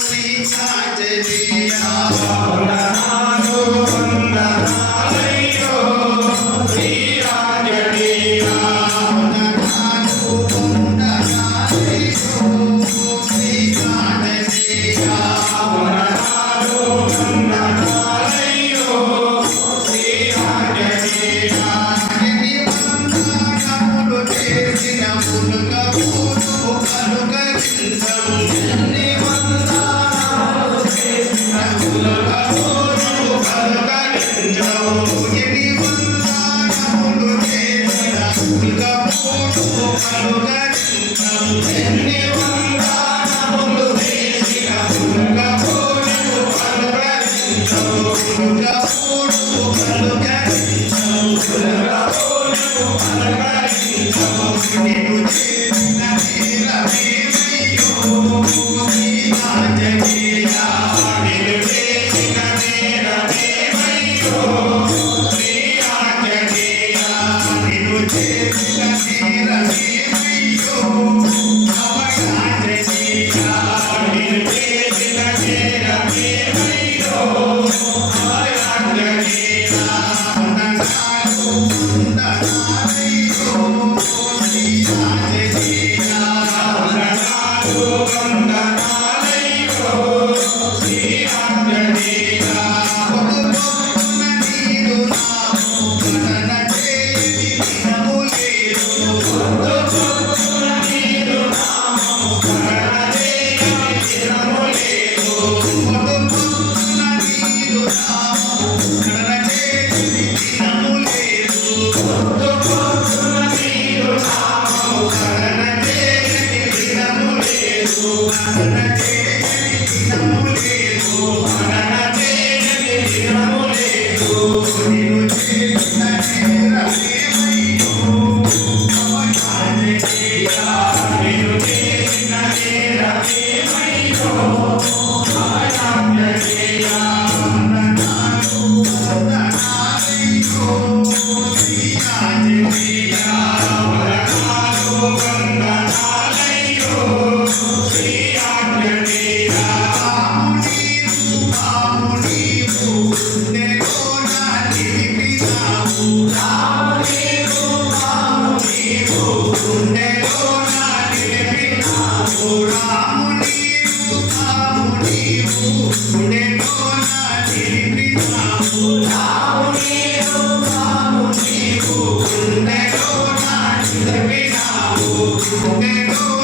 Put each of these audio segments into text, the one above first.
sweet side, baby, I'm sorry. Hallelujah. Thank you.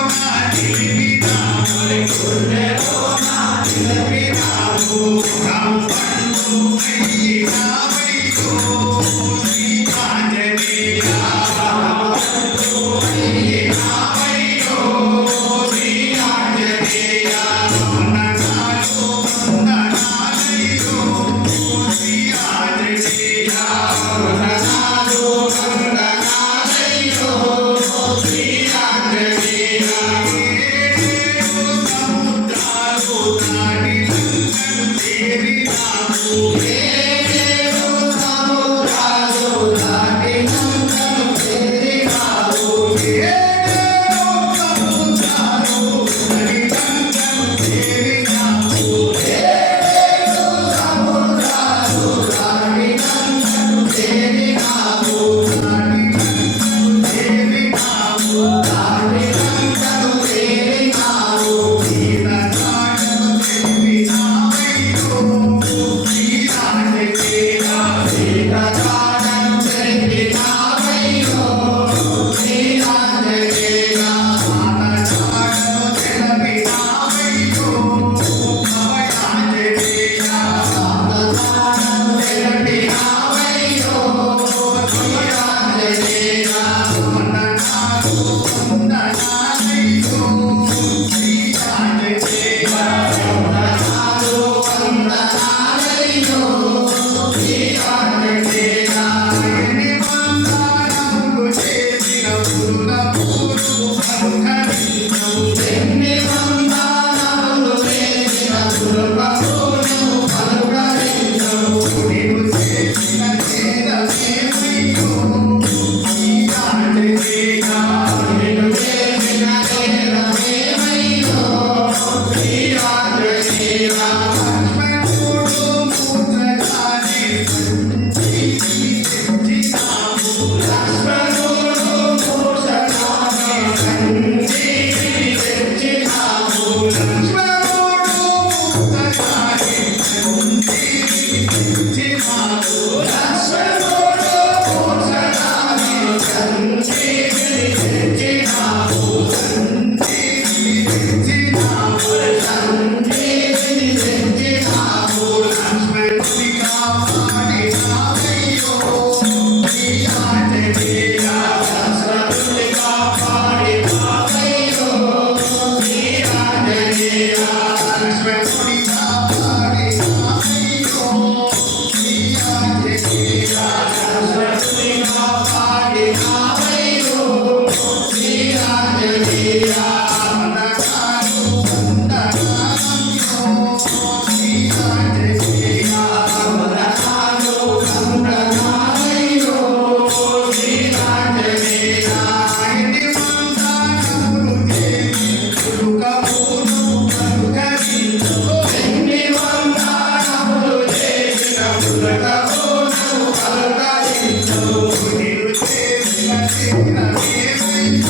Thank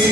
you.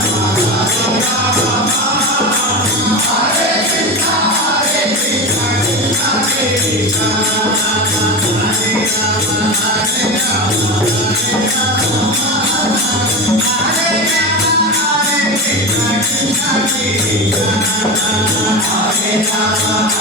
Hare Hare